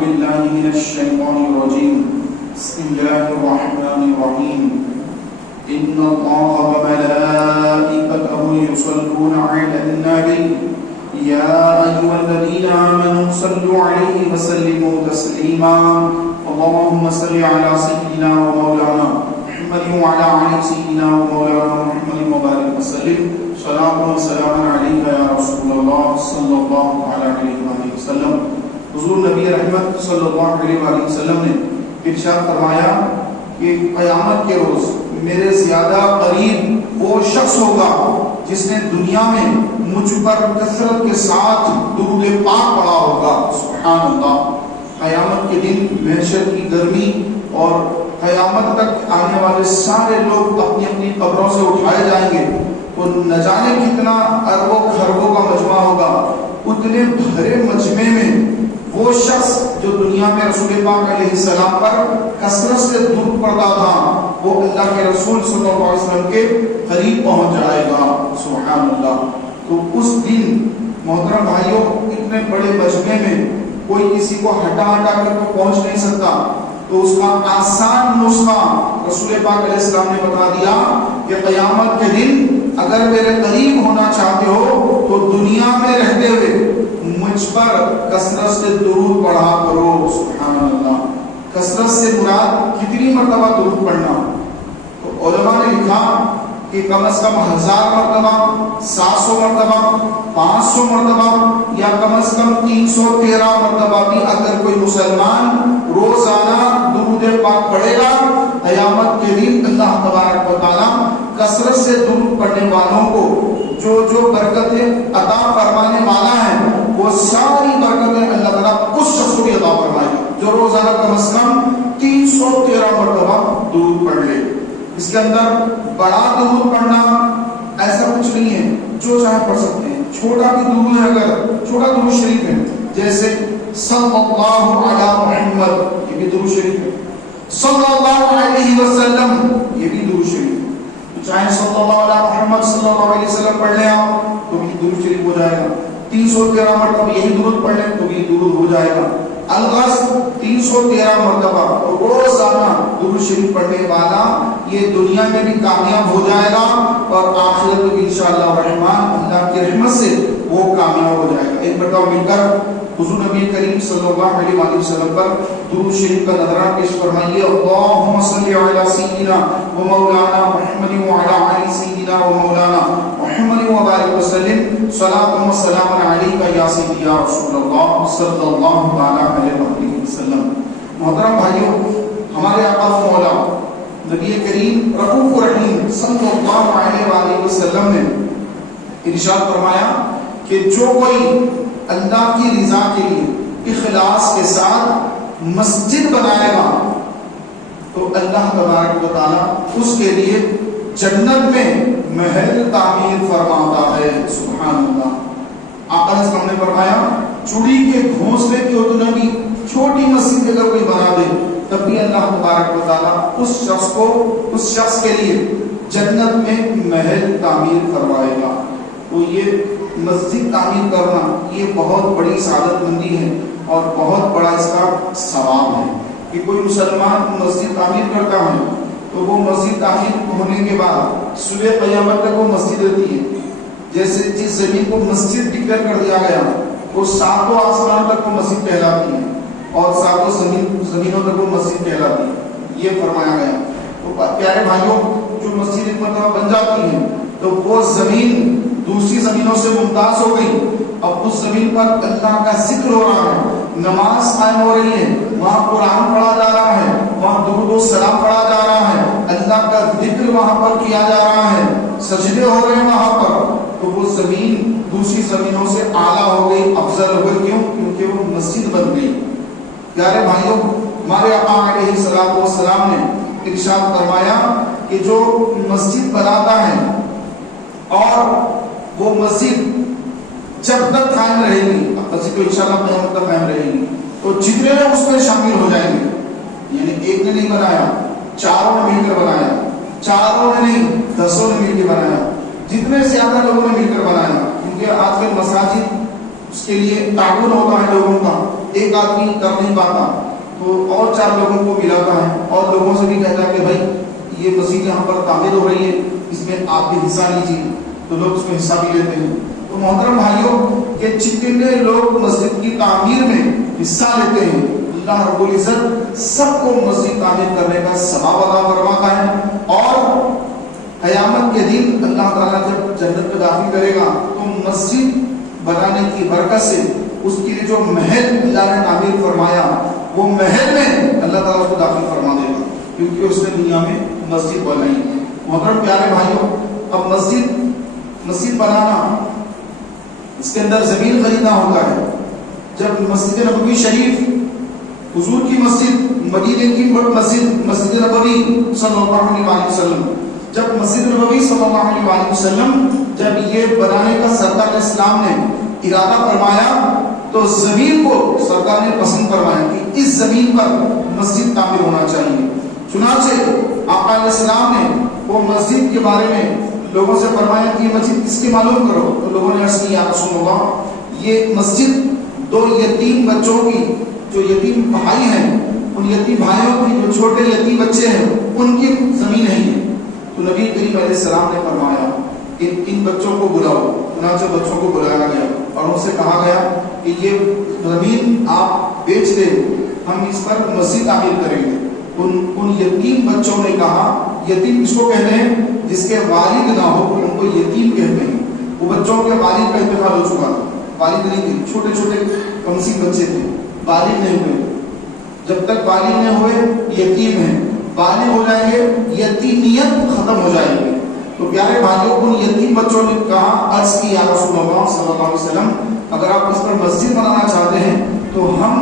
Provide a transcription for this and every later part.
بالله من الشيطان الرجيم بسم الله الرحمن الرحيم إن الله وملائكته يصلون على النبي يا أيها الذين آمنوا صلوا عليه وسلموا تسليما اللهم صل على سيدنا ومولانا محمد وعلى آل سيدنا ومولانا محمد وبارك وسلم صلاة وسلام عليك يا رسول الله صلى الله عليه وسلم. حضور نبی رحمت صلی اللہ علیہ وسلم نے ارشاد فرمایا کہ قیامت کے روز میرے زیادہ قریب وہ شخص ہوگا جس نے دنیا میں مجھ پر کثرت کے ساتھ درود پاک پڑھا ہوگا. سبحان اللہ. قیامت کے دن محشر کی گرمی اور قیامت تک آنے والے سارے لوگ اپنی اپنی قبروں سے اٹھائے جائیں گے. وہ نہ جانے کتنا اربوں خربوں کا مجمع ہوگا. اتنے بھرے مجمع میں وہ شخص جو دنیا میں رسول پاک علیہ السلام پر کثرت سے درود پڑھتا تھا وہ اللہ کے رسول صلی اللہ علیہ وسلم کے قریب پہنچ جائے گا. سبحان اللہ. تو اس دن محترم بھائیوں اتنے بڑے مجمع میں کوئی کسی کو ہٹا ہٹا کر تو پہنچ نہیں سکتا. تو اس کا آسان نسخہ رسول پاک علیہ السلام نے بتا دیا کہ قیامت کے دن اگر میرے قریب ہونا چاہتے ہو تو دنیا میں رہتے ہوئے مجھ پر کثرت سے درود پڑھا کرو. سبحان اللہ. کثرت سے مراد کتنی مرتبہ درود پڑھنا؟ تو علماء نے لکھا کہ کم از کم 1000 مرتبہ، 700 مرتبہ، 500 مرتبہ یا کم از کم 313 مرتبہ بھی اگر کوئی مسلمان روزانہ درود پاک پڑھے گا قیامت کے دن اللہ تبارک و تعالی کثرت سے درود پڑھنے والوں کو جو جو برکتیں عطا فرمانے والا ہے وہ ساری برکتیں اللہ تعالیٰ اس شخص کو بھی عطا فرمائے جو روزانہ کم از کم 313 مرتبہ درود پڑھ لے. اس کے اندر بڑا درود پڑھنا ایسا کچھ نہیں ہے، جو چاہے پڑھ سکتے ہیں. چھوٹا بھی درود ہے، اگر چھوٹا درود شریف ہے جیسے صلی اللہ علی محمد یہ بھی درود شریف ہے، صلی اللہ علیہ وسلم یہ بھی درود شریف ہے. چاہے صلی اللہ علیہ محمد صلی اللہ علیہ وسلم پڑھ لیں آپ تو بھی درود شریف ہو جائے گا. 313 مرتبہ یہی درود پڑھ لیں تو بھی درود ہو جائے گا. الغرض 313 مرتبہ روزانہ درود شریف پڑھنے والا یہ دنیا میں بھی کامیاب ہو جائے گا اور آخرت میں بھی انشاءاللہ الرحمن اللہ کی رحمت سے وہ کامیاب ہو جائے گا. ایک مرتبہ مل کر حضور نبی کریم صلی اللہ علیہ وسلم پر درود شریف کا نذرانہ پیش فرمائیے. اللہم صلی علی سیدنا و مولانا محمد وعلی آل سیدنا و مولانا محمد وبارک وسلم صلاۃ و سلام علیک یا سیدی یا رسول اللہ صلی اللہ علیہ وسلم. محترم بھائیوں، ہمارے آقا مولا نبی کریم رؤوف رحیم صلی اللہ علیہ وسلم نے ارشاد فرمایا کہ جو کوئی اللہ کی رضا کے لیے اخلاص کے ساتھ مسجد بنائے گا تو اللہ تبارک و تعالیٰ اس کے لیے جنت میں محل تعمیر فرماتا ہے. سبحان اللہ. آقا نے ہم نے فرمایا چڑی کے گھونسلے کی اتنا بھی چھوٹی مسجد اگر کوئی بنا دے تب بھی اللہ تبارک و تعالیٰ اس شخص کے لیے جنت میں محل تعمیر کروائے گا. تو یہ مسجد تعمیر کرنا یہ بہت بڑی سعادت مندی ہے اور بہت بڑا اس کا ثواب ہے کہ کوئی مسلمان مسجد تعمیر کرتا ہے تو وہ مسجد تعمیر ہونے کے بعد صبح قیامت تک وہ مسجد رہتی ہے. جیسے جس زمین کو مسجد ڈکلیئر کر دیا گیا وہ 7 آسمان تک وہ مسجد کہلاتی ہے اور 7 زمینوں تک وہ مسجد کہلاتی ہے. یہ فرمایا گیا. تو پیارے بھائیوں، جو مسجد ایک مرتبہ بن جاتی ہے تو وہ زمین دوسری زمینوں سے ممتاز ہو گئی. اب اس زمین پر اللہ کا ذکر ہو رہا ہے، نماز قائم ہو رہی ہے، وہاں قرآن پڑھا جا رہا ہے، وہاں درود و سلام پڑھا جا رہا ہے، اللہ کا ذکر وہاں پر کیا جا رہا ہے، سجدے ہو رہے ہیں وہاں پر. تو وہ زمین دوسری زمینوں سے اعلیٰ ہو گئی، افضل ہو گئی. کیوں؟ کیونکہ وہ مسجد بن گئی. پیارے بھائیوں، ہمارے آقا علیہ الصلوۃ والسلام نے ارشاد فرمایا کہ جو مسجد بناتا ہے اور وہ مسجد جب تک قائم رہے گی، مسجد تو انشاءاللہ قیامت تک قائم رہے گی، تو جتنے لوگ اس میں شامل ہو جائیں گے، یعنی ایک نے نہیں بنایا، چاروں نے مل کر بنایا، چاروں نے نہیں 10 نے مل کے بنایا، جتنے زیادہ لوگوں نے مل کر بنایا. کیونکہ آج کل مساجد اس کے لیے تعاون ہوتا ہے لوگوں کا، ایک آدمی کر نہیں پاتا تو اور 4 لوگوں کو ملاتا ہے اور لوگوں سے بھی کہتا ہے کہ بھائی یہ مسجد یہاں پر تعمیر ہو رہی ہے، اس میں آپ بھی حصہ لیجیے، تو لوگ اس میں حصہ بھی لیتے ہیں۔ تو محترم بھائیوں، یہ جتنے لوگ مسجد کی تعمیر میں حصہ لیتے ہیں، اللہ رب العزت سب کو مسجد تعمیر کرنے کا ثواب عطا فرماتا ہے، اور قیامت کے دن اللہ تعالیٰ جب جنت میں داخل کرے گا تو مسجد بنانے کی برکت سے اس کے لیے جو محل اللہ نے تعمیر فرمایا، وہ محل میں اللہ تعالیٰ اس کو داخل فرما دے گا، کیونکہ اس نے دنیا میں مسجد بنائی۔ محترم پیارے بھائیوں، اب مسجد بنانا، اس کے اندر زمین خریدنا ہوتا ہے۔ جب مسجد نبوی شریف، حضور کی مسجد، مدینے کی مسجد نبوی صلی اللہ علیہ وسلم، جب مسجد نبوی صلی اللہ علیہ وسلم جب یہ بنانے کا سرکار اسلام نے ارادہ فرمایا تو زمین کو سرکار نے پسند فرمایا کہ اس زمین پر مسجد تعمیر ہونا چاہیے۔ چنانچہ آقا علیہ السلام نے وہ مسجد کے بارے میں لوگوں سے فرمایا کہ یہ مسجد کس کی معلوم کرو، تو لوگوں نے عرض کیا یا رسول اللہ، یہ مسجد 2 یتیم بچوں کی، جو یتیم بھائی ہیں، ان یتیم بھائیوں کی جو چھوٹے یتیم بچے ہیں ان کی زمین نہیں ہے۔ تو نبی کریم علیہ السلام نے فرمایا ان بچوں کو بلاؤ۔ چنانچہ بچوں کو بلایا گیا اور ان سے کہا گیا کہ یہ زمین آپ بیچ دیں، ہم اس پر مسجد تعمیر کریں گے۔ ان یتیم بچوں نے کہا، یتیم کس کو کہتے ہیں؟ جس کے والد نہ ہو ان کو یتیم کہتے ہیں۔ وہ بچوں کے والد کا انتقال ہو چکا تھا، والد نہیں تھے، چھوٹے چھوٹے کمسن بچے تھے، والد نہیں ہوئے۔ جب تک والد نہیں ہوئے یتیم ہیں، بالغ ہو جائیں گے یتیمیت ختم ہو جائے گی۔ تو پیارے بھائیوں، ان یتیم بچوں نے کہا، عرض کی یا رسول اللہ صلی اللہ علیہ وسلم، اگر آپ اس پر مسجد بنانا چاہتے ہیں تو ہم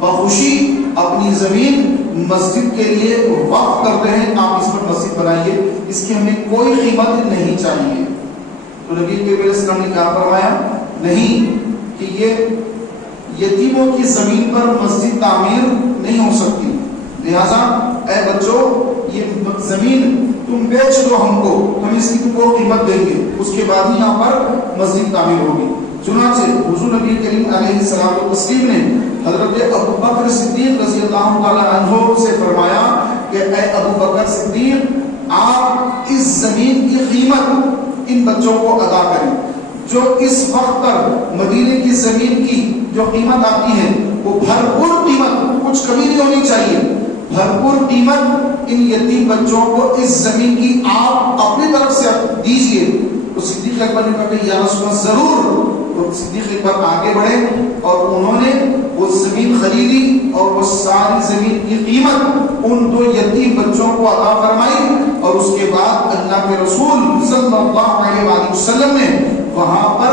بخوشی اپنی زمین مسجد کے لیے وقف کرتے ہیں، آپ اس پر مسجد بنائیے، اس کی ہمیں کوئی قیمت نہیں چاہیے۔ تو نبی کریم علیہ السلام نے کیا فرمایا؟ نہیں، کہ یہ یتیموں کی زمین پر مسجد تعمیر نہیں ہو سکتی، لہذا اے بچوں یہ زمین تم بیچ دو ہم کو، ہم اس کی کو قیمت دیں گے، اس کے بعد ہی یہاں پر مسجد تعمیر ہوگی۔ چنانچہ حضور نبی کریم علیہ السلام و تسلیم نے حضرت ابو بکر صدیق رضی اللہ تعالی عنہ سے فرمایا کہ اے ابو بکر صدیق، آپ اس زمین کی قیمت ان بچوں کو ادا کریں۔ جو اس وقت پر مدینے کی زمین کی جو قیمت آتی ہے وہ بھرپور قیمت، کچھ کمی نہیں ہونی چاہیے، بھرپور قیمت ان یتیم بچوں کو اس زمین کی آپ اپنی طرف سے دیجئے۔ تو صدیق اکبر نے کہا کہ یا رسول اللہ ضرور۔ تو صدیق اکبر آگے بڑھے اور انہوں نے وہ زمین خریدی اور وہ ساری زمین کی قیمت ان 2 یتیم بچوں کو عطا فرمائی، اور اس کے بعد اللہ کے رسول صلی اللہ علیہ وسلم نے وہاں پر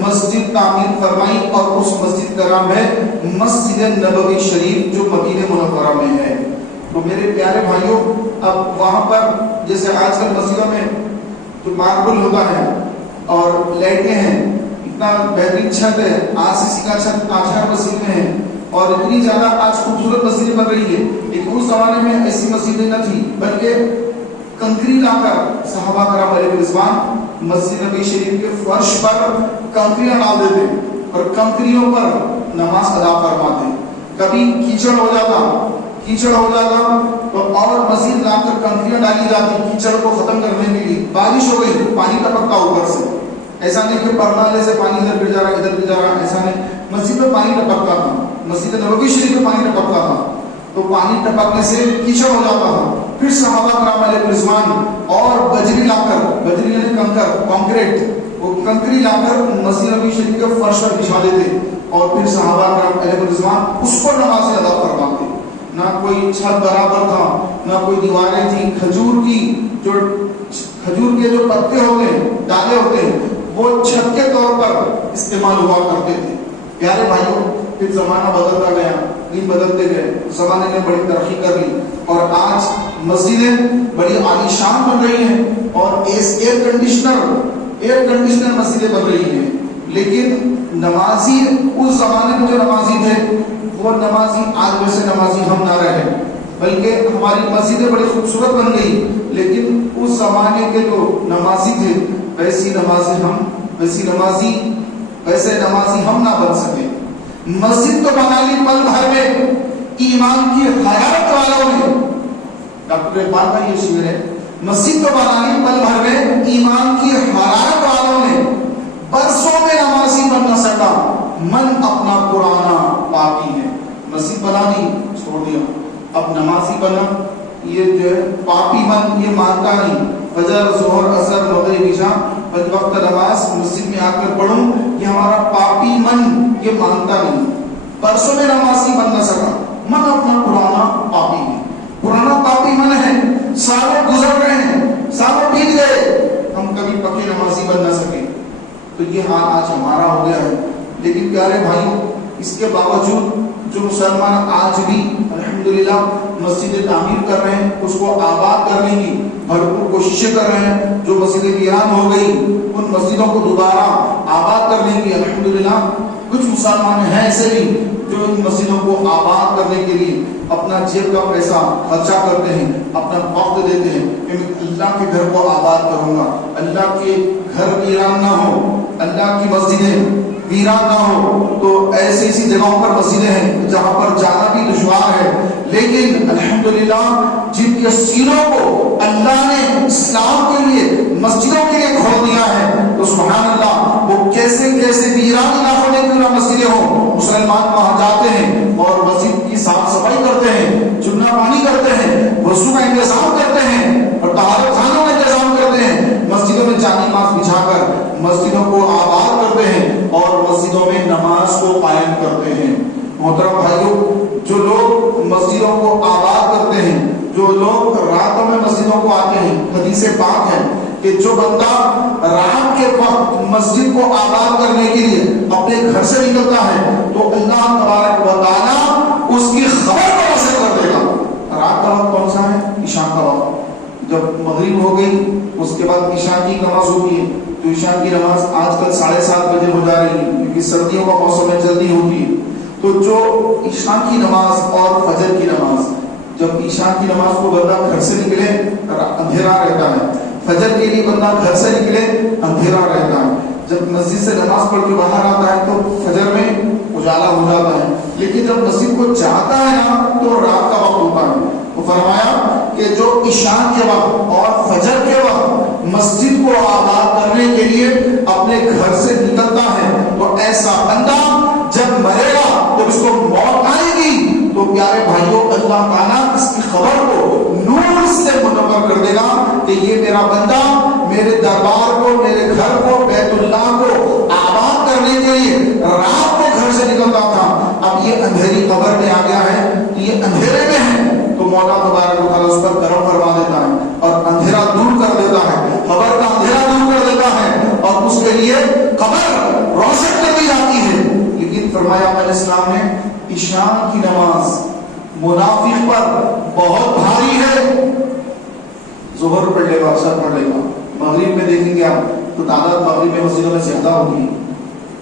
مسجد تعمیر فرمائی، اور اس مسجد کا نام ہے مسجد نبوی شریف جو مدینہ منورہ میں ہے۔ تو میرے پیارے بھائیوں، اب وہاں پر جیسے آج کل مسجدوں میں جو ماربل ہوتا ہے اور لائٹیں ہیں، اتنا بہترین چھت ہے، RCC کا چھت 5,000 مسجد میں ہے، اور اتنی زیادہ آج خوبصورت مسجدیں بن رہی ہے، لیکن اس زمانے میں ایسی مسجدیں نہ تھی، بلکہ کنکری لا کر صحابہ کرام علیہ رضوان مسجد نبی شریف کے فرش پر کنکریاں ڈال دیتے اور کنکریوں پر نماز ادا فرماتے۔ کبھی کیچڑ ہو جاتا تو اور مزید لا کر کنکریاں ڈالی جاتی کیچڑ کو ختم کرنے کے لیے۔ بارش ہو گئی، پانی ٹپکتا اوپر سے، ایسا نہیں کہ پرنالے سے پانی ادھر گر جا رہا ادھر گر جا رہا، ایسا نہیں، مسجد میں پانی ٹپکتا تھا، مسجد نبوی شریف میں پانی ٹپکتا تھا، تو پانی ٹپکنے سے کیچڑ ہو جاتا تھا۔ پھر صحابہ کرام علیہ رضوان اور بجری لا کر، بجری یعنی کنکریٹ، وہ کنکری لا کر مسجد نبوی شریف کے فرش پر بچھا دیتے، اور پھر صحابہ کرام علیہ رضوان اس پر نماز ادا فرماتے۔ نہ کوئی چھت برابر تھا، نہ کوئی دیواریں تھی، کھجور کے جو پتے ہوتے ہیں، ڈالے ہوتے ہیں، وہ چھت کے طور پر استعمال ہوا کرتے تھے۔ پیارے بھائیوں، پھر زمانہ بدلتا گیا، دن بدلتے گئے، زمانے نے بڑی ترقی کر لی، اور آج مسجدیں بڑی عالیشان بن رہی ہیں، اور ایئر کنڈیشنر مسجدیں بن رہی ہیں، لیکن نمازی اس زمانے میں جو نمازی تھے وہ نمازی آج ویسے نمازی ہم نہ رہے، بلکہ ہماری مسجدیں بڑی خوبصورت بن گئی، لیکن اس زمانے کے جو نمازی تھے ویسے نمازی ہم نہ بن سکے۔ مسجد تو بنا لی پل بھر میں، ایمان کی حیات والوں نے، ڈاکٹر اقبال کا یہ شعر ہے، مسجد تو بنا لی پل بھر میں، ایمان کی حرارت والوں نے، برسوں میں نمازی بن نہ سکا، من اپنا پرانا پاپی ہے۔ مسجد بنا لی، چھوڑ دیا، اب نمازی بنا، یہ جو ہے پاپی من، یہ مانتا نہیں، فجر ظہر عصر مغرب عشاء پنج وقت نماز مسجد میں آ کر پڑھوں، یہ ہمارا پاپی من یہ مانتا نہیں، برسوں میں نمازی بن نہ سکا، من اپنا پرانا پاپی ہے، پرانا پاپی من ہے، سالوں گزر رہے ہیں، سالوں بیت گئے، ہم کبھی پکے نمازی بن نہ سکے۔ تو یہ حال آج ہمارا ہو گیا ہے۔ لیکن پیارے بھائیوں، اس کے باوجود جو مسلمان آج بھی الحمدللہ مسجد تعمیر کر رہے ہیں، اس کو آباد کرنے کی بھرپور کوششیں کر رہے ہیں، جو مسجد ویران ہو گئی ان مسجدوں کو دوبارہ آباد کرنے کی الحمدللہ کچھ مسلمان ہیں ایسے بھی جو ان مسجدوں کو آباد کرنے کے لیے اپنا جیب کا پیسہ خرچہ کرتے ہیں، اپنا وقت دیتے ہیں کہ میں اللہ کے گھر کو آباد کروں گا، اللہ کے گھر ویران نہ ہو، اللہ کی مسجدیں ویران نہ ہو۔ تو ایسی ایسی جگہوں پر مسجدیں ہیں جہاں پر جانا بھی دشوار ہے، لیکن الحمدللہ جن کے سینوں کو اللہ نے اسلام کے لیے مسجدوں کے لیے کھول دیا ہے، تو سبحان اللہ وہ کیسے کیسے ویران علاقوں میں کیوں نہ مسجدیں ہوں، مسلمان وہاں جاتے ہیں اور مسجد کی صاف صفائی کرتے ہیں، چنا پانی کرتے ہیں، وضو کا انتظام کرتے ہیں اور طہارت خانوں کا انتظام کرتے ہیں، مسجدوں میں جانی ماز بچھا کر مسجدوں کو آباد کرتے ہیں اور مسجدوں میں نماز کو قائم کرتے ہیں۔ محترم بھائیوں، جو لوگ مسجدوں کو آباد کرتے ہیں، جو لوگ راتوں میں مسجدوں کو آتے ہیں، حدیث پاک ہے کہ جو بندہ رات کے وقت مسجد کو آباد کرنے کے لیے اپنے گھر سے نکلتا ہے تو اللہ تبارک و تعالی اس کی خبر کو حاصل کر دے گا۔ رات کا وقت کون سا ہے؟ عشاء کا وقت۔ جب مغرب ہو گئی اس کے بعد عشاء کی نماز ہوتی ہے، تو عشاء کی نماز آج کل 7:30 بجے ہو جا رہی ہے کیونکہ سردیوں کا موسم ہے، جلدی ہوتی ہے۔ تو جو عشاء کی نماز اور فجر کی نماز، جب عشاء کی نماز کو بندہ گھر سے نکلے اندھیرا رہتا ہے، فجر کے لیے بندہ گھر سے نکلے اندھیرا رہتا ہے، جب مسجد سے نماز پڑھ کے باہر آتا ہے تو فجر میں اجالا ہو جاتا ہے، لیکن جب مسجد کو جاتا ہے نا تو رات کا وقت ہوتا ہے۔ وہ فرمایا کہ جو عشاء کے وقت اور فجر کے وقت مسجد کو آباد کرنے کے لیے اپنے گھر سے نکلتا ہے تو ایسا بندہ جب مرے گا جب اس کو موت آئے گی تو پیارے بھائیوں اللہ تعالیٰ اس کی خبر کو نور سے منور کر دے گا کہ یہ میرا بندہ میرے دربار کو، میرے گھر کو، بیت اللہ کو آباد کرنے کے لیے رات کو گھر سے نکلتا تھا، اب یہ اندھیری خبر میں آ گیا ہے، یہ اندھیرے میں ہے، تو مولا تبارک و تعالیٰ اس پر کرم فرما دیتا ہے اور اندھیرا دور کر دیتا ہے، خبر کا اندھیرا دور کر دیتا ہے اور اس کے لیے قبر روشن کر دی جاتی ہے۔ لیکن فرمایا علیہ السلام نے عشاء کی نماز منافق پر بہت بھاری ہے، ظہر پڑھ لے گا، عصر پڑھ لے گا، مغرب میں دیکھیں گے آپ تو تعداد مغرب میں مسجدوں میں زیادہ ہوگی،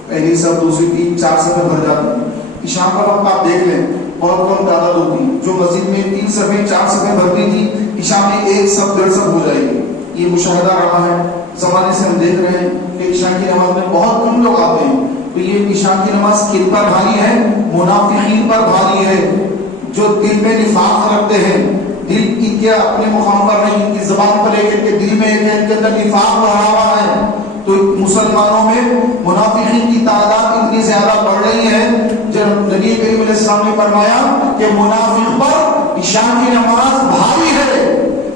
پہلی صف دوسری تین چار صفیں بھر جاتی ہیں۔ عشاء کا وقت آپ دیکھ لیں بہت کم تعداد ہوتی ہے، جو مسجد میں 3 صفیں 4 صفیں بھرتی تھی عشاء میں 1 صف 1.5 صف ہو جائے گی۔ یہ مشاہدہ رہا ہے، زمانے سے ہم دیکھ رہے ہیں کہ عشاء کی نماز میں بہت کم لوگ آتے ہیں، تو یہ عشاء کی نماز کن پر بھاری ہے؟ منافقین پر بھاری ہے، جو دل میں نفاق رکھتے ہیں، دل ان کے اپنے مقام پر نہیں، ان کی زبان پر لے کر کے دل میں ایک ان کے اندر نفاق بھرا ہوا ہے۔ تو مسلمانوں میں منافقین کی تعداد اتنی زیادہ بڑھ رہی ہے، جب نبی کریم علیہ السلام نے فرمایا کہ منافق پر عشاء کی نماز بھاری ہے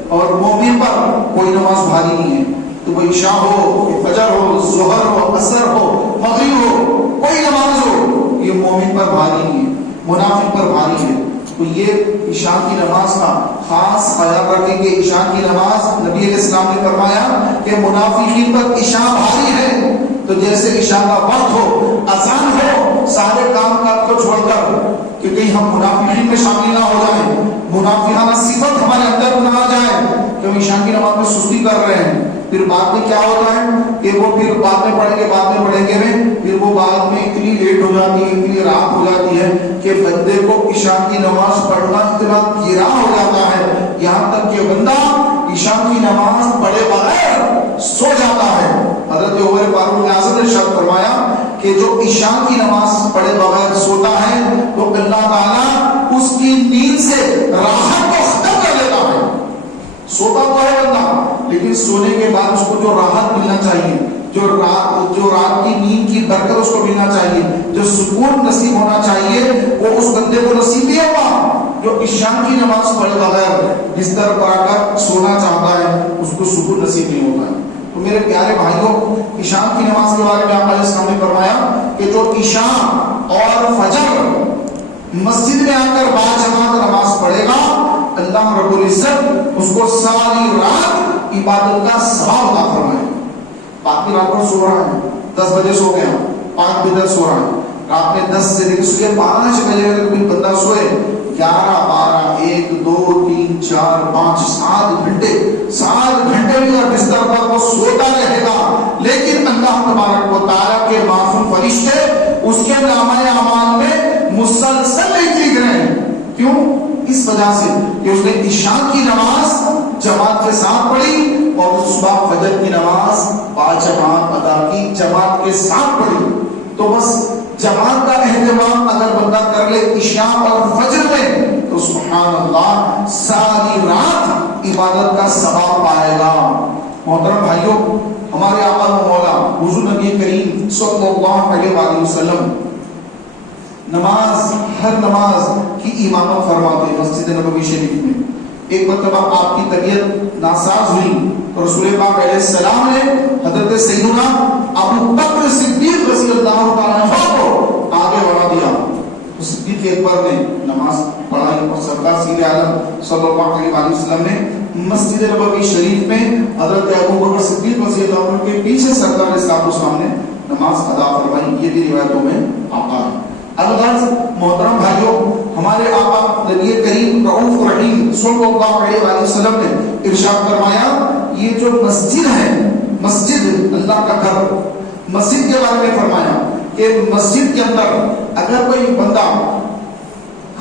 اور مومن پر کوئی نماز بھاری نہیں ہے، تو وہ عشاء ہو، فجر ہو، ظہر ہو، عصر ہو، مغرب ہو، کوئی نماز ہو، یہ مومن پر بھاری نہیں ہے، منافق پر بھاری ہے۔ تو یہ عشاء کی نماز کا خاص خیال رکھیں کہ عشاء کی نماز نبی علیہ السلام نے فرمایا کہ منافقین پر عشاء بھاری ہے، تو جیسے عشاء کا وقت ہو، اذان ہو، سارے کام کاج کو چھوڑ کر کہ کہیں ہم منافقین میں شامل نہ ہو جائیں، منافقانہ صفت ہمارے اندر نہ آ جائے کہ ہم عشاء کی نماز میں سستی کر رہے ہیں، پھر بعد میں کیا ہوتا ہے کہ وہ پھر بعد میں پڑھیں گے پھر وہ بعد میں اتنی لیٹ ہو جاتی ہے، اتنی رات ہو جاتی ہے کہ بندے کو عشاء کی نماز پڑھنا اتنا گرا ہو جاتا ہے، یہاں تک کہ بندہ عشاء کی نماز پڑھے بغیر سو جاتا ہے۔ حضرت عمر فاروق اعظم نے ارشاد فرمایا کہ جو عشاء کی نماز پڑھے بغیر سوتا ہے تو اللہ تعالیٰ اس کی نیند سے راحت کو ختم کر دیتا ہے. سوتا تو ہے بندہ لیکن سونے کے بعد اس کو جو راحت ملنا چاہیے, جو رات کی نیند کی برکت اس کو ملنا چاہیے, جو سکون نصیب ہونا چاہیے وہ اس بندے کو نصیب نہیں ہوا. جو عشاء کی نماز پڑھے بغیر بستر پر آ کر سونا چاہتا ہے اس کو سکون نصیب نہیں ہوتا ہے. تو میرے پیارے بھائیوں, عشاء کی نماز کے بارے میں آپ علیہ السلام نے فرمایا کہ جو عشاء اور فجر مسجد میں آ کر باجماعت نماز پڑھے گا اللہ رب العزت اس کو ساری رات عبادت کا ثواب عطا فرمائے. باقی رات بھر سو رہا ہے, 10 بجے سو گیا, 5 بجے سو رہا ہے, رات میں 10 سے لے کے صبح 5 بجے اگر کوئی بندہ سوئے 11 12 1 2 3 4 5 7 گھنٹے 7 گھنٹے بھی اگر بستر پر وہ سوتا رہے گا لیکن اللہ تبارک و تعالیٰ کے معصوم فرشتے اس کے نامہ اعمال میں مسلسل نہیں لکھ رہے ہیں. کیوں؟ اس وجہ سے کہ اس نے عشاء کی نماز جماعت کے ساتھ پڑھی اور صبح فجر کی نماز باجماعت ادا کی, جماعت کے ساتھ پڑھی. تو بس جماعت کا اہتمام اگر بندہ کر لے عشاء اور فجر میں تو سبحان اللہ ساری رات عبادت کا ثواب پائے گا. محترم بھائیوں, ہمارے آقا و مولا حضور نبی کریم صلی اللہ علیہ وآلہ وسلم نماز, ہر نماز کی امامت فرماتے ہیں مسجد نبوی شریف میں. ایک مرتبہ آپ کی طبیعت ناساز ہوئی تو رسول پاک علیہ السلام نے حضرت سیدنا ابو بکر صدیق رضی اللہ تعالیٰ عنہ کو آگے بڑھا دیا. صدیق اکبر نے نماز پڑھائی اور سرکار سید عالم صلی اللہ علیہ وسلم نے مسجد نبوی شریف میں حضرت ابو بکر صدیق رضی اللہ عنہ کے پیچھے سرکار علیہ السلام نے نماز ادا فرمائی. یہ بھی روایتوں میں آتا ہے. الغرض محترم بھائیوں, ہمارے آقا نبی کریم رؤوف رحیم صلی اللہ علیہ وسلم نے ارشاد فرمایا یہ جو مسجد ہے, مسجد اللہ کا گھر, مسجد کے بارے میں فرمایا کہ مسجد کے اندر اگر کوئی بندہ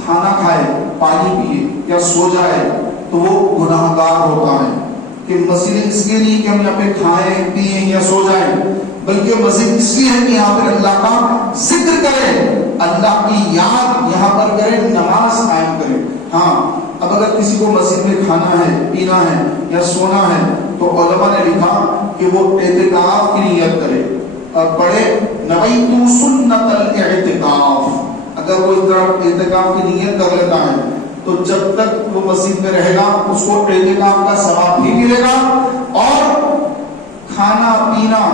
کھانا کھائے, پانی پیے یا سو جائے تو وہ گناہ گار ہوتا ہے. کہ مسجد اس لیے نہیں کہ ہم یہاں پہ کھائیں پیئیں یا سو جائیں, بلکہ مسجد اس لیے ہے کہ یہاں پر اللہ کا ذکر کرے, اللہ کی یاد یہاں پر کرے, نماز قائم کرے. ہاں, اب اگر کسی کو مسجد میں کھانا ہے, پینا ہے یا سونا ہے تو علماء نے لکھا کہ وہ اعتکاف کی نیت کرے اور پڑھے نویت سنت الاعتکاف. اگر وہ اس طرح اعتکاف کی نیت کر لیتا ہے تو جب تک وہ مسجد میں رہے گا اس کو اعتکاف کا ثواب بھی ملے گا اور کھانا پینا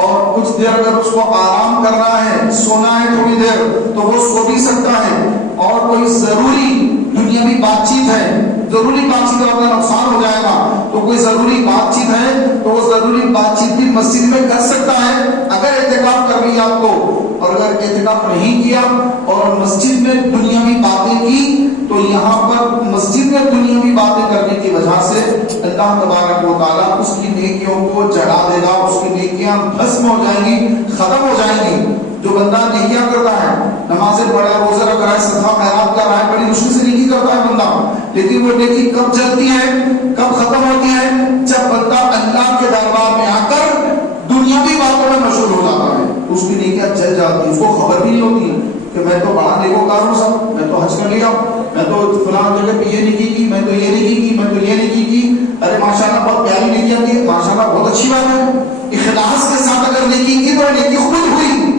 اور کچھ دیر اگر اس کو آرام کرنا ہے, سونا ہے تھوڑی دیر تو وہ سو بھی سکتا ہے. اور کوئی ضروری دنیاوی بات چیت ہے, ضروری بات چیت اگر نقصان ہو جائے گا تو کوئی ضروری بات چیت ہے تو وہ ضروری بات چیت بھی مسجد میں کر سکتا ہے اگر اعتکاف کر لیا آپ کو. اور اگر اعتکاف نہیں کیا اور مسجد میں دنیاوی باتیں کی تو یہاں پر مسجد میں دنیاوی باتیں کرنے کی وجہ سے اللہ تبارک و تعالیٰ اس کی نیکیوں کو جڑا دے گا, اس کی نیکیاں بھسم ہو جائیں گی, ختم ہو جائیں گی. جو بندہ نیکیاں کرتا ہے, نمازیں پڑھے, روزہ رکھ رہا ہے, صدقہ خیرات کر رہا ہے, بڑی مشکل سے نیکی کرتا ہے بندہ, لیکن وہ نیکی کب جلتی ہے, کب ختم ہوتی ہے, جب بندہ اللہ کے دربار میں آ کر دنیاوی باتوں میں مشغول ہو جاتا ہے. اس کی نیکیاں جل جاتی ہیں, اس کو خبر بھی نہیں ہوتی ہے کہ میں تو بڑا نیکوکار ہوں, صاحب میں تو حج کر لیا, میں تو فلاں جگہ پہ یہ نیکی کی, میں تو یہ نیکی کی, میں تو یہ نیکی کی. ارے ماشاءاللہ بہت پیاری نیکیاں کی, ماشاءاللہ بہت اچھی بات ہے. اخلاص کے ساتھ اگر نیکی کی تو نیکی قبول ہوئی,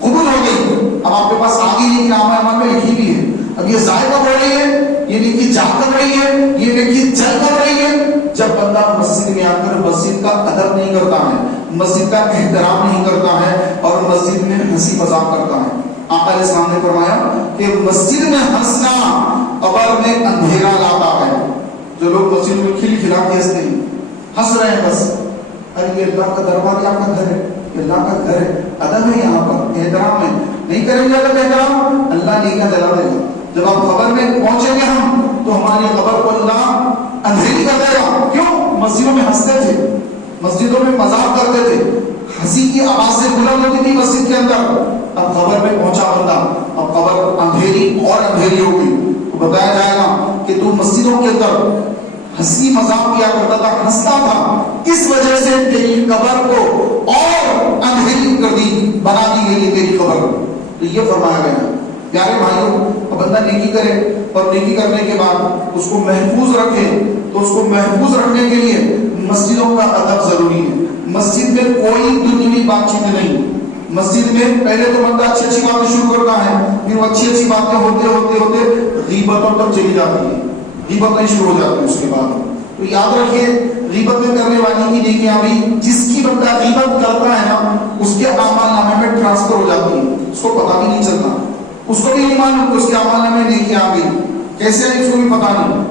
قبول ہو گئی. اب آپ کے پاس آگے نیکی نامہ اعمال میں لکھی بھی ہے, اب یہ ضائع کب ہو رہی ہے, یہ نیکی جا کر رہی ہے, یہ نیکی چل کر رہی ہے جب بندہ مسجد میں آ کر مسجد کا ادب نہیں کرتا ہے, مسجد کا احترام نہیں کرتا ہے اور مسجد میں ہنسی مذاق کرتا ہے. آقا علیہ السلام نے فرمایا کہ مسجد میں ہنسنا قبر میں اندھیرا لاتا ہے. جو لوگ مسجد میں کھل کھلا کے ہنستے ہیں, ہنس رہے ہیں بس, ارے یہ اللہ کا دربار, یہ آپ کا گھر ہے, یہ اللہ کا گھر ہے, ادب ہے, یہاں پر احترام ہے. نہیں کریں گے ادب احترام, اللہ نیکیاں دلا دے گا. جب آپ قبر میں پہنچیں گے ہم تو ہماری قبر کو اللہ اندھیری کر دے گا. کیوں؟ مسجدوں میں ہنستے تھے, مسجدوں میں مذاق کرتے تھے, ہنسی کی آواز سے بلند ہوتی تھی مسجد کے اندر. اب قبر میں پہنچا بندہ, اب قبر اندھیری اور اندھیری ہو گئی تو بتایا جائے گا کہ تو مسجدوں کے اندر ہنسی مذاق کیا کرتا تھا, ہنستا تھا, اس وجہ سے تیری قبر کو اور اندھیری کر دی. بنا دی گئی ہے تیری خبر. تو یہ فرمایا گیا. پیارے بھائیوں بندہ نیکی کرے اور نیکی کرنے کے بعد اس کو محفوظ رکھے, تو اس کو محفوظ رکھنے کے لیے مسجدوں کا ادب ضروری ہے. مسجد میں کوئی دنیوی بات چیت نہیں. مسجد میں پہلے تو بندہ اچھی اچھی باتیں شروع کرتا ہے, پھر وہ اچھی اچھی باتیں ہوتے ہوتے ہوتے غیبتوں تک چلی جاتی ہے, غیبتیں شروع ہو جاتی ہیں اس کے بعد. تو یاد رکھیے غیبتیں کرنے والی کی نیکیاں بھی, جس کی بندہ غیبت کرتا ہے نا اس کے اعمال نامے میں ٹرانسفر ہو جاتی ہے, اس کو پتہ بھی نہیں چلتا, اس کو بھی نہیں معلوم کہ اس کے اعمال نامے میں نیکیاں آ گئی. کیسے آئی اس کو بھی پتہ نہیں,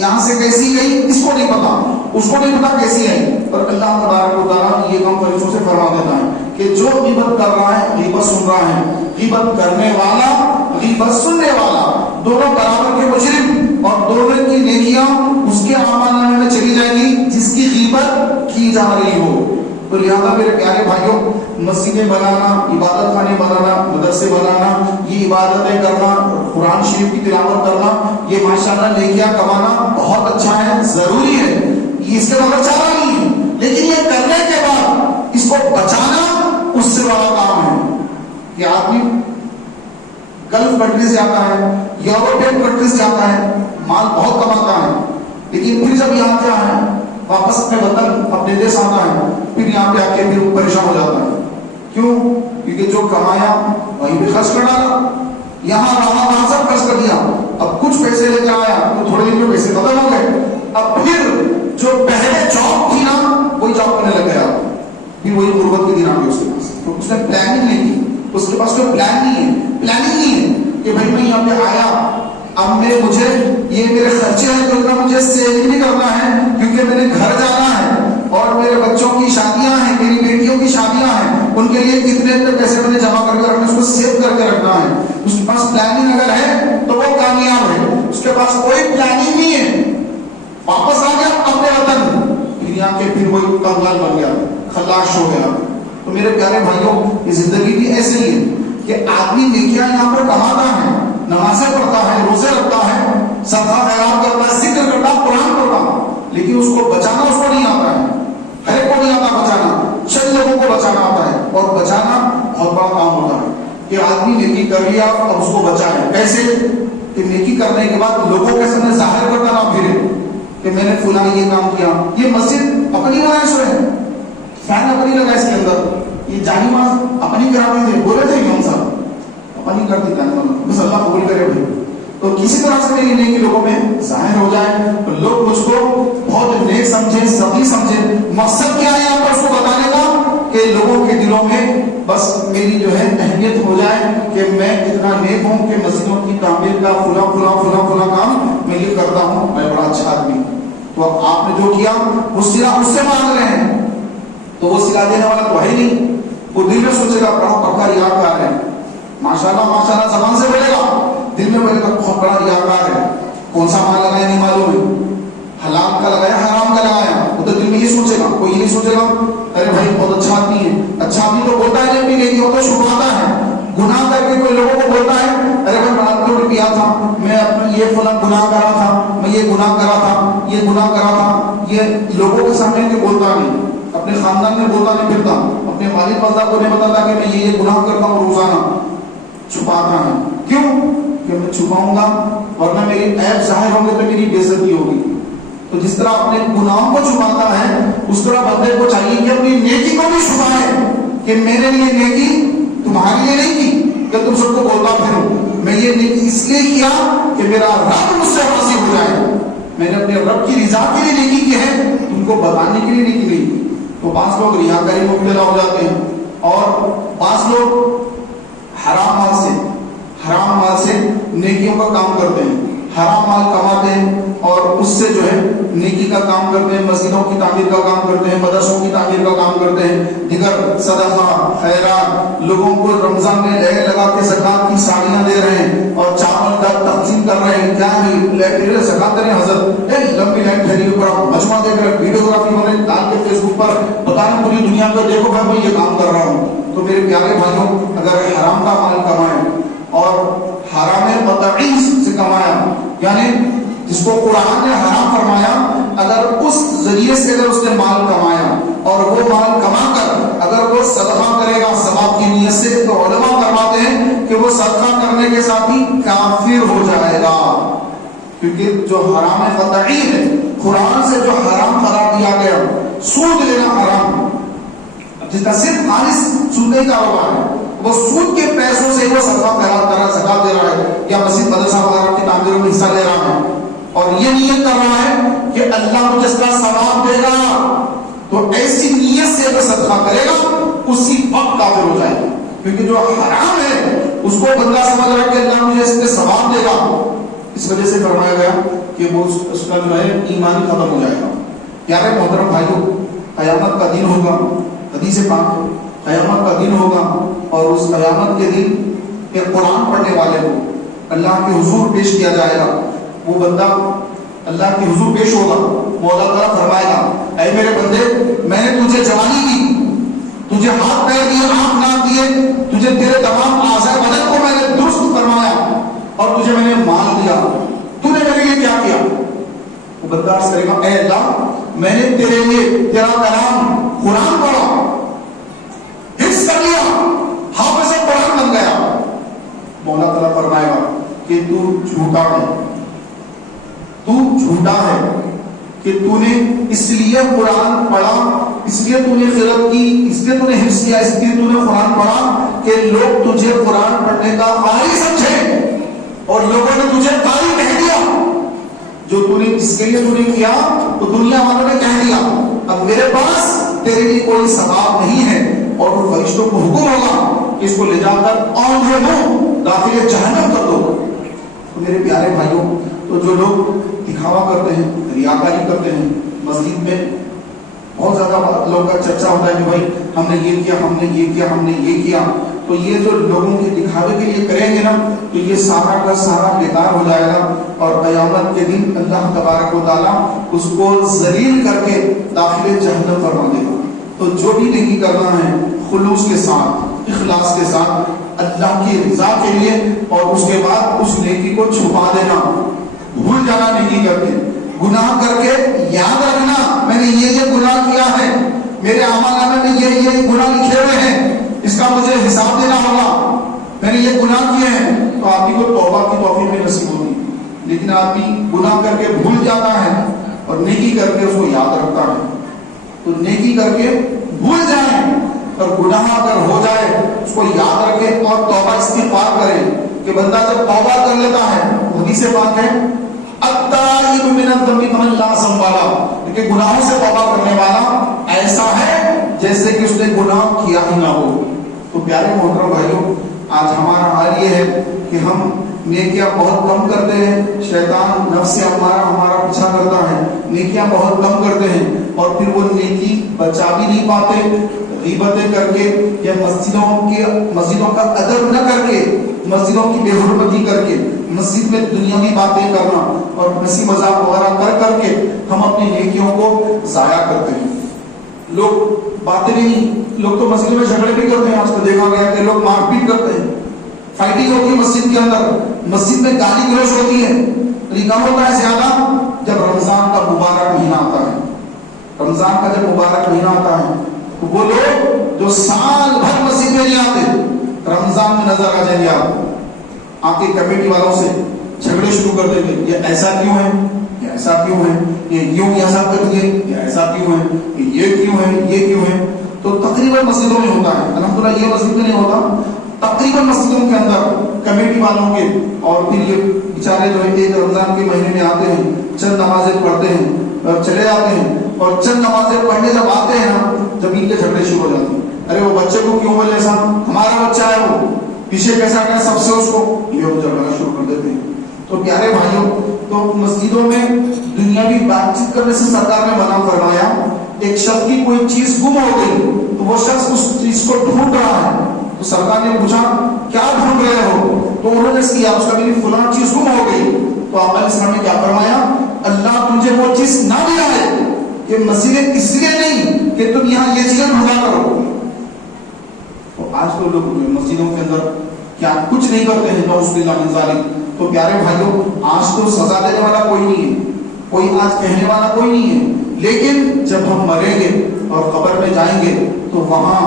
یہاں سے کیسی گئی اس کو نہیں پتا, اس کو نہیں پتا کیسی آئی. اور اللہ تبارک و تعالیٰ یہ کام فرشتوں سے فرما دیتا ہے کہ جو غیبت کر رہا ہے غیبت سن رہا ہے, غیبت کرنے والا غیبت سننے والا دونوں برابر کے مجرم, اور دونوں کی نیکیاں اس کے اعمال نامے میں چلی جائیں گی جس کی غیبت کی جا رہی ہو. تو لہٰذا میرے پیارے بھائیوں مسجدیں بنانا, عبادت خانے بنانا, مدرسے بنانا, یہ عبادتیں کرنا, قرآن شریف کی تلاوت کرنا, یہ ماشاءاللہ نیکیاں کمانا بہت اچھا ہے, ضروری ہے, اس کے بغیر چارہ نہیں ہے. لیکن یہ کرنے کے بعد اس کو بچانا اس سے بڑا کام ہے. کہ آدمی گلف کنٹری سے آتا ہے, یورپین کنٹری سے آتا ہے, مال بہت کماتا ہے, لیکن پھر جب یہاں کیا ہے واپس اپنے وطن اپنے دیش آتا ہے, پھر یہاں پہ آ کے پھر پریشان ہو جاتا ہے. کیوں؟ کیونکہ جو کمایا وہیں پہ خرچ کر ڈالا, یہاں رہا وہاں سب خرچ کر دیا. اب کچھ پیسے لے کر آیا تو تھوڑے دن میں پیسے ختم ہو گئے. اب پھر جو پہلے جاب تھی نا وہی جاب کرنے لگ گیا, پھر وہی غربت کے دن آ گئے اس کے پاس. تو اس نے پلاننگ نہیں کی, اس کے پاس کوئی پلان نہیں ہے, پلاننگ نہیں ہے کہ بھائی میں یہاں پہ آیا, اب میں مجھے یہ میرے خرچے ہیں تو اتنا مجھے سیو نہیں کرنا ہے کیونکہ میں نے گھر جانا ہے اور میرے بچوں کی شادیاں ہیں, میری بیٹیوں کی شادیاں ہیں, ان کے لیے کتنے پیسے میں نے جمع کر کے رکھنا, اس کو سیو کر کے رکھنا ہے. اس کے پاس پلاننگ اگر ہے تو وہ کامیاب ہے, اس کے پاس کوئی پلاننگ نہیں ہے, واپس آ گیا اپنے وطن, پھر یہاں کے پھر وہی کنگال بن گیا, خلاش ہو گیا. تو میرے پیارے بھائیوں یہ زندگی بھی ایسے ہی ہے کہ آدمی نیکیاں یہاں پر کماتا ہے, نمازیں پڑھتا ہے, روزے رکھتا ہے, صدقہ خیرات کرتا ہے, ذکر کرتا ہے, قرآن پڑھتا, لیکن اس کو بچانا اس کو نہیں آتا ہے, ہر ایک کو نہیں آتا بچانا, چند لوگوں کو بچانا آتا ہے. اور بچانا بہت بڑا کام ہوتا ہے کہ آدمی نیکی کر لیا اور اس کو بچائے. کیسے کہ نیکی کرنے کے بعد لوگوں کے سامنے ظاہر کرتا نہ پھرے کہ میں نے فلاں یہ کام کیا. یہ مسجد اپنی بنائے سو ہے, فین اپنی لگا اس کے اندر, یہ جانی ماز اپنی کراتے تھے, بولے تھے امام صاحب اپنی کرتی جانی ماز, بس اللہ قبول کرے بھائی. تو کسی طرح سے میری نیکی لوگوں میں ظاہر ہو جائے تو لوگ مجھ کو بہت نیک سمجھے, سبھی سمجھے. مقصد کیا ہے یہاں پر اس کو بتانے کا کہ لوگوں کے دلوں میں بس میری جو ہے اہمیت ہو جائے کہ میں اتنا نیک ہوں کہ مسجدوں کی تعمیر کا فلاں فلاں فلاں فلاں کام میں یہ کرتا ہوں, میں بڑا اچھا آدمی ہوں. تو اب آپ نے جو کیا وہ صلہ اس سے مانگ رہے ہیں, تو وہ صلہ دینے والا تو ہے ہی نہیں. وہ دل میں سوچے گا بڑا پکا ریاکار ہے, ماشاءاللہ ماشاءاللہ زبان سے بولے گا, دل میں بولے گا بہت بڑا ریاکار ہے, کون سا مال لگایا نہیں معلوم ہے, حلال کا لگایا حرام کا لگایا, وہ تو دل میں یہ سوچے گا. کوئی یہ نہیں سوچے گا ارے بھائی بہت اچھا آدمی ہے, اچھا آدمی تو بولتا ہے نہیں بھی, وہ تو چھپاتا ہے. گناہ کر کے کوئی لوگوں کو بولتا ہے ارے بھائی بڑا تو پیا تھا, میں اپنا یہ فلاں گناہ کرا تھا, میں یہ گناہ کرا تھا, یہ گناہ کرا تھا. یہ لوگوں کے سامنے کے بولتا نہیں, اپنے خاندان میں بولتا نہیں پھرتا, اپنے والد والدہ کو نہیں بتاتا کہ میں یہ گناہ کرتا ہوں روزانہ, چھپاتا ہے. کیوں کہ میں چھپاؤں گا ورنہ میری عیب ظاہر ہوں گے تو میری بے عزتی ہوگی. تو جس طرح اپنے گناہوں کو چھپاتا ہے اس طرح بندے کو چاہیے کہ اپنی نیکی کو بھی چھپائے کہ میرے لیے نیکی تمہارے لیے نہیں کی کہ تم سب کو بولتا پھروں, میں یہ نیکی اس لیے کیا کہ میرا رب مجھ سے راضی ہو جائے, میں نے اپنے رب کی رضا کے لیے نیکی کی ہے, تم کو بتانے کے لیے نیکی نہیں کی. تو بعض لوگ ریاکاری میں مبتلا ہو جاتے ہیں اور بعض لوگ حرام مال سے نیکیوں کا کام کرتے ہیں, حرام مال کماتے ہیں اور اس سے جو ہے نیکی کا کام کرتے ہیں, مسجدوں کی تعمیر کا کام کرتے ہیں, مدرسوں کی تعمیر کا کام کرتے ہیں, دیگر صدقہ خیرات, لوگوں کو رمضان میں لے لگا کے زکات کی ساڑیاں دے رہے ہیں اور چاول کا تقسیم کر رہے ہیں. کیا زکات کریں حضرت, لمبی لائن کھڑی اوپر مجمع دے کر ویڈیوگرافی میں ڈال کے فیس بک پر بتائیں پوری دنیا کو دیکھو بھائی میں یہ کام کر رہا ہوں. تو میرے پیارے بھائیوں اگر حرام کا مال کمائیں اور حرام متعیز سے کمایا, یعنی جس کو قرآن نے حرام فرمایا, اگر اس ذریعے سے اگر اس نے مال کمایا اور وہ مال کما کر اگر وہ صدقہ کرے گا ثواب کی نیت سے تو علماء فرماتے ہیں کہ وہ صدقہ کرنے کے ساتھ ہی کافر ہو جائے گا، کیونکہ جو حرام قطعی ہے، قرآن سے جو حرام قرار دیا گیا، سود لینا حرام، جس کا صرف خالص سود کا کاروبار ہے، وہ سود کے پیسوں سے وہ صدقہ خیرات کر رہا ہے، زکات دے رہا ہے، یا مسجد مدرسہ وغیرہ کی تعمیروں میں حصہ لے رہا ہے، اور یہ نیت کر رہا ہے کہ اللہ مجھے اس کا ثواب دے گا، تو ایسی نیت سے اگر صدقہ کرے گا اسی وقت کافر ہو جائے گا، کیونکہ جو حرام ہے اس کو بندہ سمجھ رہا ہے کہ اللہ مجھے اس کے ثواب دے گا، اس وجہ سے فرمایا گیا کہ وہ اس کا جو ہے ایمان ختم ہو جائے گا۔ پیارے محترم بھائیوں، قیامت کا دن ہوگا، حدیث پاک قیامت کا دن ہوگا، اور اس قیامت کے دن ایک قرآن پڑھنے والے کو اللہ کے حضور پیش کیا جائے گا، وہ بندہ اللہ کے حضور پیش ہوگا، مولا تعالیٰ فرمائے گا، اے میرے بندے، میں نے تجھے جوانی دی، تجھے ہاتھ پیر دیے، آنکھ ناک دیے، تجھے تیرے تمام اعضاء بدن کو میں نے درست فرمایا، اور تجھے میں نے مال دیا، تو نے میرے لیے کیا کیا؟ وہ بندہ عرض کرے گا، اے اللہ، میں نے تیرے لیے تیرا کلام قرآن پڑھا، حفظ کر لیا، حافظ قرآن بن گیا۔ مولا تعالیٰ فرمائے گا کہ تو جھوٹا ہے، تو جھوٹا ہے کہ تو نے اس لیے قرآن پڑھا، اس لیے تو نے قرأت کی، اس لیے تو نے حفظ کیا، اس لیے تو نے قرآن پڑھا کہ لوگ تجھے قرآن پڑھنے کا قاری سمجھے، اور لوگوں نے تجھے قاری کہہ دیا، جو تو نے جس کے لیے تو نے کیا تو دنیا والوں نے کہہ دیا، اب میرے پاس تیرے لیے کوئی ثواب نہیں ہے، اور ان فرشتوں کو حکم ہوگا کہ اس کو لے جا کر داخل جہنم کر دو۔ تو میرے پیارے بھائیوں، تو جو لوگ دکھاوا کرتے ہیں، ریاکاری کرتے ہیں، مسجد میں بہت زیادہ لوگوں کا چرچا ہوتا ہے کہ بھائی ہم نے یہ کیا، ہم نے یہ کیا، ہم نے یہ کیا، تو یہ جو لوگوں کے دکھاوے کے لیے کریں گے نا، تو یہ سارا کا سارا بیکار ہو جائے گا، اور قیامت کے دن اللہ تبارک و تعالیٰ اس کو ذلیل کر کے داخل جہنم فرما دے گا۔ تو جو بھی نیکی کرنا ہے خلوص کے ساتھ، اخلاص کے ساتھ، اللہ کی رضا کے لیے، اور اس کے بعد اس نیکی کو چھپا دینا، بھول جانا نیکی کر کے، گناہ کر کے یاد رکھنا میں نے یہ گناہ کیا ہے، میرے اعمال نامے میں یہ گناہ لکھے ہوئے ہیں، اس کا مجھے حساب دینا ہوگا، میں نے یہ گناہ کیے ہیں، تو آدمی کو توبہ کی توفیق میں نصیب ہوگی۔ لیکن آدمی گناہ کر کے بھول جاتا ہے اور نیکی کر کے اس کو یاد رکھتا ہے، تو نیکی کر کے بھول جائیں اور گناہ اگر ہو جائے اس کو یاد رکھے اور توبہ استغفار کرے، کہ بندہ جب توبہ کر لیتا ہے، حدیث پاک ہے التائب من الذنب کمن لا ذنب له، کہ گناہوں سے توبہ کرنے والا ایسا ہے جیسے کہ اس نے گناہ کیا ہی نہ ہو۔ تو پیارے محترم بھائیوں، آج ہمارا حال یہ ہے کہ ہم نیکیاں بہت کم کرتے ہیں، شیطان نفس ہمارا پیچھا کرتا ہے، نیکیاں بہت کم کرتے ہیں، اور پھر وہ نیکی بچا بھی نہیں پاتے، غیبتیں کر کے یا مسجدوں کا ادب نہ کر کے، مسجدوں کی بے حرمتی کر کے، مسجد میں دنیاوی باتیں کرنا اور ہنسی مذاق وغیرہ کر کے ہم اپنی نیکیوں کو ضائع کرتے ہیں۔ لوگ باتیں نہیں، لوگ تو مسجد میں جھگڑے بھی کرتے ہیں، آج کل دیکھا گیا کہ لوگ مار پیٹ کرتے ہیں، فائٹنگ ہوتی ہے مسجد کے اندر، مسجد میں گالی گلوچ ہوتی ہے، لیکن کب ہوتا ہے زیادہ؟ جب رمضان کا مبارک مہینہ آتا ہے۔ رمضان کا جب مبارک مہینہ آتا ہے تو وہ لوگ جو سال بھر مسجد میں نہیں آتے، رمضان میں نظر آ جائیں گے آپ کے کمیٹی والوں سے جھگڑے شروع کر دیں گے، یہ ایسا کیوں ہے، یہ ایسا کیوں ہے، یہ یوں ایسا کر دیے، یہ ایسا کیوں ہے، یہ کیوں ہے، یہ کیوں ہے۔ تو تقریباً مسجدوں میں ہوتا ہے، الحمدللہ یہ مسجد میں نہیں ہوتا، تقریباً مسجدوں کے اندر کمیٹی والوں کے، اور پھر یہ بیچارے جو ہے ایک رمضان کے مہینے میں آتے ہیں، چند نمازیں پڑھتے ہیں اور چلے جاتے ہیں، اور چند نمازیں پڑھنے جب آتے ہیں نا، جب ان کے جھگڑے شروع ہو جاتے ہیں، ارے وہ بچے کو کیوں بولے ایسا، ہمارا بچہ ہے وہ پیچھے کیسا کیا سب سے اس کو یہ جھگڑنا شروع کر دیتے ہیں۔ تو پیارے بھائیوں، تو مسجدوں میں دنیاوی بات چیت کرنے سے سرکار نے منع فرمایا۔ ایک شخص کی کوئی چیز گم ہو گئی تو وہ شخص اس چیز کو ڈھونڈ رہا ہے، تو سرکار نے پوچھا کیا ڈھونڈ رہے ہو، تو انہوں نے کیا اس کا کہ فلاں چیز گم ہو گئی، تو آپ علیہ السلام نے کیا فرمایا، اللہ تجھے وہ چیز نہ دلائے، کہ مسجدیں اس لیے نہیں کہ تم یہاں یہ چیزیں ڈھونڈا کرو۔ تو آج تو لوگ مسجدوں کے اندر کیا کچھ نہیں کرتے ہیں، نعوذ باللہ من ذالک۔ تو پیارے بھائیوں، آج تو سزا دینے والا کوئی نہیں ہے، کوئی آج کہنے والا کوئی نہیں ہے، لیکن جب ہم مریں گے اور قبر میں جائیں گے تو وہاں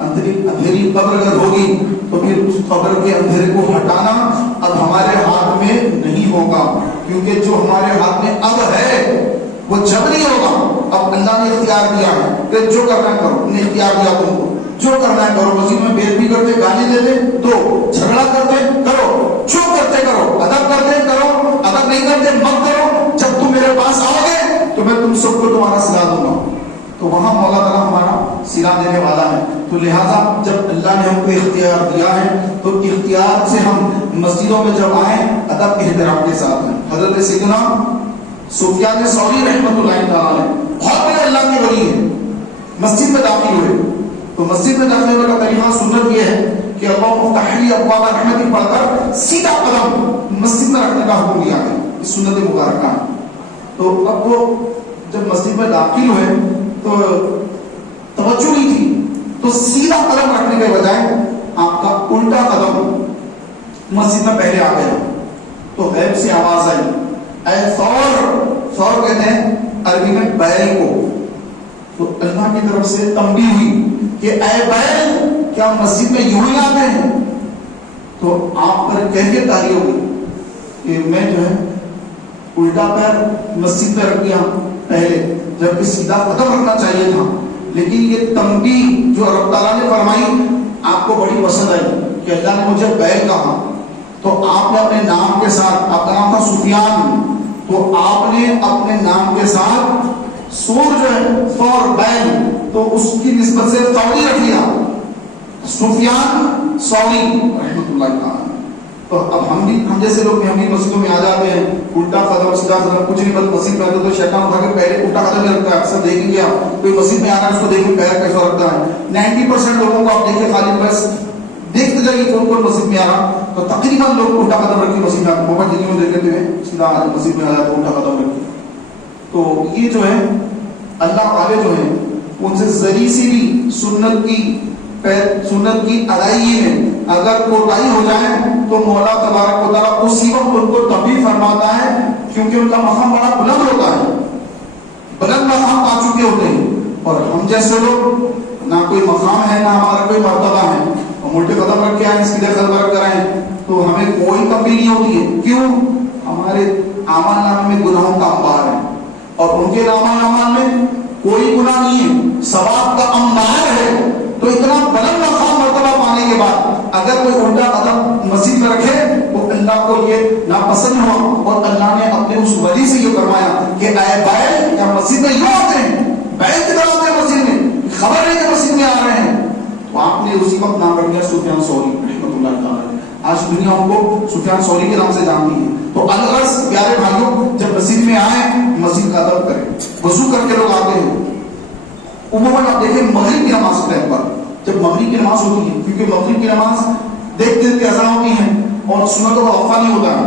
اندھیری قبر اگر ہوگی تو پھر اس قبر کے اندھیرے کو ہٹانا اب ہمارے ہاتھ میں نہیں ہوگا، کیونکہ جو ہمارے ہاتھ میں اب ہے وہ جب نہیں ہوگا۔ اب اللہ نے اختیار دیا ہے کہ جو کرنا ہے کرو، نے اختیار دیا تم کو، جو کرنا ہے کرو۔ مسجد میں بیل بھی کرتے، گالی دیتے تو، جھگڑا کرتے کرو، جو کرتے کرو، ادب کرتے کرو، ادب نہیں کرتے مت کرو۔ جب تم میرے پاس آؤ گے تو میں تم سب کو تمہارا صلہ دوں گا۔ تو وہاں مولا تعالیٰ ہمارا صلہ دینے والا ہے۔ تو لہٰذا جب اللہ نے ہم کو اختیار دیا ہے تو اختیار سے ہم مسجدوں میں جب آئیں ادب احترام کے ساتھ ہیں۔ حضرت سیدنا سفیان ثوری رحمۃ اللہ تعالیٰ علیہ بہت بڑے اللہ کے ولی ہیں، مسجد میں داخل ہوئے تو مسجد میں داخل ہونے کا طریقہ سنت یہ ہے کہ اللہم افتح لی ابواب رحمتی پڑھ کر سیدھا قدم مسجد میں رکھنے کا حکم دیا ہے، اس سنت مبارکہ۔ تو اب وہ جب مسجد میں داخل ہوئے تو توجہ نہیں تھی، تو سیدھا قدم رکھنے کے بجائے آپ کا الٹا قدم مسجد میں پہلے آ گیا۔ تو غیب سے آواز آئی، اے ثور، ثور کہتے ہیں عربی میں بیل کو۔ تو اللہ کی طرف سے تنبیہ ہوئی کہ اے بیل، کیا مسجد میں یوں ہی آتے ہیں؟ تو آپ پر کیفیت تاری ہو گئی کہ میں جو ہے الٹا پیر مسجد میں رکھ دیا پہلے، جبکہ سیدھا قدم رکھنا چاہیے تھا۔ لیکن یہ تنبیہ جو رب تعالیٰ نے فرمائی آپ کو بڑی پسند آئی کہ اللہ نے مجھے بیل کہا، تو آپ نے اپنے نام کے ساتھ، آپ کا نام تھا سفیان، تو آپ نے اپنے نام کے ساتھ سور جو ہے ثور بیل، تو اس کی نسبت سے ثوری رکھ لیا، سفیان ثوری رحمۃ اللہ تعالیٰ۔ تو اب ہم جیسے لوگ ہم بھی مسجدوں میں آ جاتے ہیں، الٹا قدم سیدھا قدم کچھ نہیں، بس مسجد میں آتے تو شیطان اٹھا کے پہلے الٹا قدم میں رکھتا ہے۔ اکثر دیکھیں گے آپ کوئی مسجد میں آ رہا ہے اس کو دیکھیں پیر کیسا رکھتا ہے۔ 90% لوگوں کو آپ دیکھیں خالی بس دیکھتے جائیے کون کون مسجد میں آ رہا، تو تقریباً لوگ الٹا قدم رکھ کے مسجد میں آتے ہیں۔ محمد جنگی میں دیکھتے ہوئے سیدھا مسجد میں آیا تو الٹا قدم رکھ کے۔ تو یہ جو ہے اللہ والے جو ہیں ان سے ذری سی بھی سنت کی ادائیگی میں اگر کوتاہی ہو جائے تو مولا تبارک و تعالیٰ اسی وقت ان کو تنبیہ فرماتا ہے، کیونکہ ان کا مقام بڑا بلند ہوتا ہے، بلند مقام پا چکے ہوتے ہیں۔ اور ہم جیسے لوگ نہ کوئی مقام ہے نہ ہمارا کوئی مرتبہ ہے، ہم الٹے قدم رکھ کے آئیں، اس کی دیکھ برک کرائیں تو ہمیں کوئی تنبیہ نہیں ہوتی ہے۔ کیوں؟ ہمارے اعمال نامے میں گناہوں کا انبار ہے اور ان کے اعمال میں کوئی گناہ نہیں ہے، ثواب کا انبار ہے۔ تو اتنا بلند مقام مرتبہ پانے کے بعد اگر کوئی الٹا قدم مسجد میں رکھے تو اللہ کو یہ ناپسند ہوا، اور اللہ نے اپنے اس ولی سے یہ فرمایا کہ اے بیل، کیا مسجد میں یوں آتے ہیں؟ بیل کی طرح آتے ہیں مسجد میں، خبر نہیں کہ مسجد میں آ رہے ہیں۔ تو آپ نے اسی وقت نام رکھ دیا سفیان ثوری رحمۃ اللہ تعالیٰ۔ آج دنیا ان کو سفیان ثوری کے نام سے جانتی ہے۔ تو الغرض پیارے بھائیوں، جب مسجد میں آئیں مسجد کا ادب کریں، وضو کر کے لوگ آتے ہیں۔ عموماً آپ دیکھیں مغرب کی نماز کے ٹائم پر جب مغرب کی نماز ہوتی ہے، کیونکہ مغرب کی نماز دیکھتے دیکھتے اذان ہوتی ہے اور سنتوں کا وقفہ نہیں ہوتا ہے،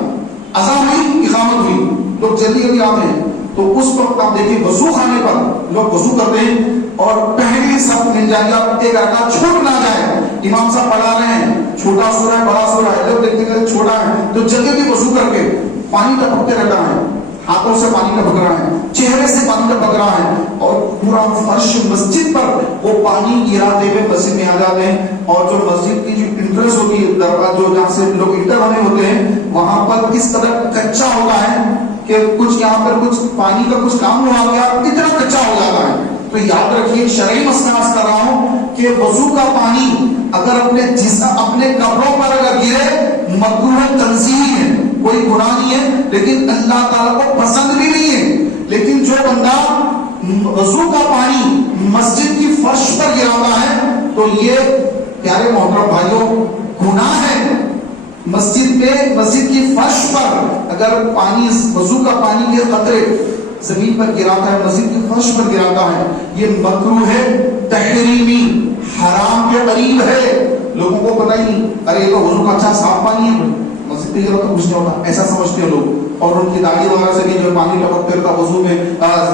اذان ہوئی اقامت ہوئی، لوگ جلدی جلدی آتے ہیں، تو اس وقت آپ دیکھیں وضو خانے پر لوگ وضو کرتے ہیں اور پہلی سب مل جائے گا، ایک رکعت چھوٹ نہ جائے۔ امام صاحب پڑھا رہے ہیں، چھوٹا سورہ ہے بڑا سورہ ہے، جب دیکھتے کہ چھوٹا ہے تو جلدی جلدی وضو کر کے پانی ٹپکتے رہتا ہے، ہاتھوں سے پانی ٹپک رہا ہے، چہرے سے پانی ٹپک رہا ہے، اور پورا فرش مسجد پر وہ پانی گراتے ہوئے مسجد میں آ جاتے ہیں۔ اور جو مسجد کی جو انٹرنس ہوتی ہے، دروازہ جو جہاں سے لوگ انٹر ہونے ہوتے ہیں، وہاں پر اس طرح کچا ہوتا ہے کہ کچھ یہاں پر کچھ پانی کا کچھ کام ہوا گیا، اتنا کچا ہو جاتا ہے۔ تو یاد رکھیے شرعی مسئلہ کر رہا ہوں کہ وضو کا پانی اگر اپنے جسم اپنے کپڑوں پر اگر گرے مکروہ تنزیہی ہے، کوئی گناہ نہیں ہے، لیکن اللہ تعالیٰ کو پسند بھی نہیں ہے۔ لیکن جو بندہ وضو کا پانی مسجد کی فرش پر گراتا ہے تو یہ پیارے محترم بھائیوں گناہ ہے۔ مسجد کی فرش پر اگر پانی وضو کا پانی کے قطرے زمین پر گراتا ہے، مسجد کی فرش پر گراتا ہے، یہ مکروہ ہے، تحریمی، حرام کے قریب ہے۔ لوگوں کو پتہ ہی نہیں، ارے یہ تو وضو کا اچھا صاف پانی ہے، مسجد پہ گرا تو کچھ نہیں ہوتا، ایسا سمجھتے ہیں لوگ۔ اور ان کی داڑھی وغیرہ سے بھی جو پانی ٹپکتے رہتا وضو میں،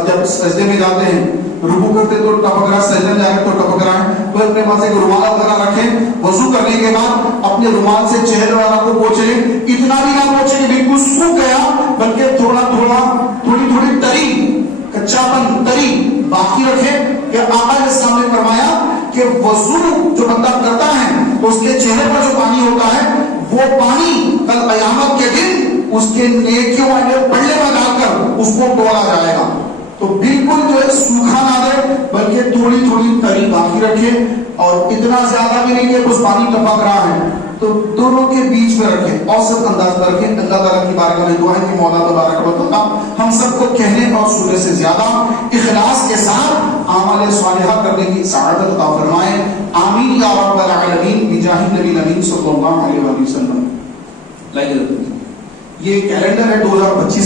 جب سجدے میں جاتے ہیں رکوع کرتے تو ٹپک رہا ہے، سجدے میں جا رہے تو ٹپک رہا ہے، تو اپنے پاس ایک رومال وغیرہ رکھیں، وضو کرنے کے بعد اپنے رومال سے چہرے وغیرہ کو پوچھیں، اتنا بھی نہ پوچھیں کہ بالکل سوکھ گیا، بلکہ تھوڑی تھوڑی تری کچا پن تری باقی رکھے. کہ آقا علیہ السلام نے فرمایا کہ وضو جو بندہ کرتا ہے تو اس کے چہرے پر جو پانی ہوتا ہے وہ پانی کل قیامت کے دن اس کے نیکیوں والے پلڑے میں ڈال کر اس کو ڈولا جائے گا. تو بالکل جو ہے سوکھا نہ دے بلکہ تھوڑی تھوڑی تری باقی رکھے, اور اتنا زیادہ بھی نہیں کہ اس پانی ٹپک رہا ہے, تو دونوں کے بیچ میں رکھے, اوسط انداز میں رکھے. اللہ تعالیٰ کی بارگاہ میں دعا ہے کہ مولا تبارک و تعالیٰ ہم سب کو کہنے اور سننے سے زیادہ اخلاص کے ساتھ اعمال صالحہ کرنے کی سعادت عطا فرمائے. آمین یا رب العالمین بجاہ نبی الامین صلی اللہ علیہ وسلم. یہ کیلنڈر ہے 2025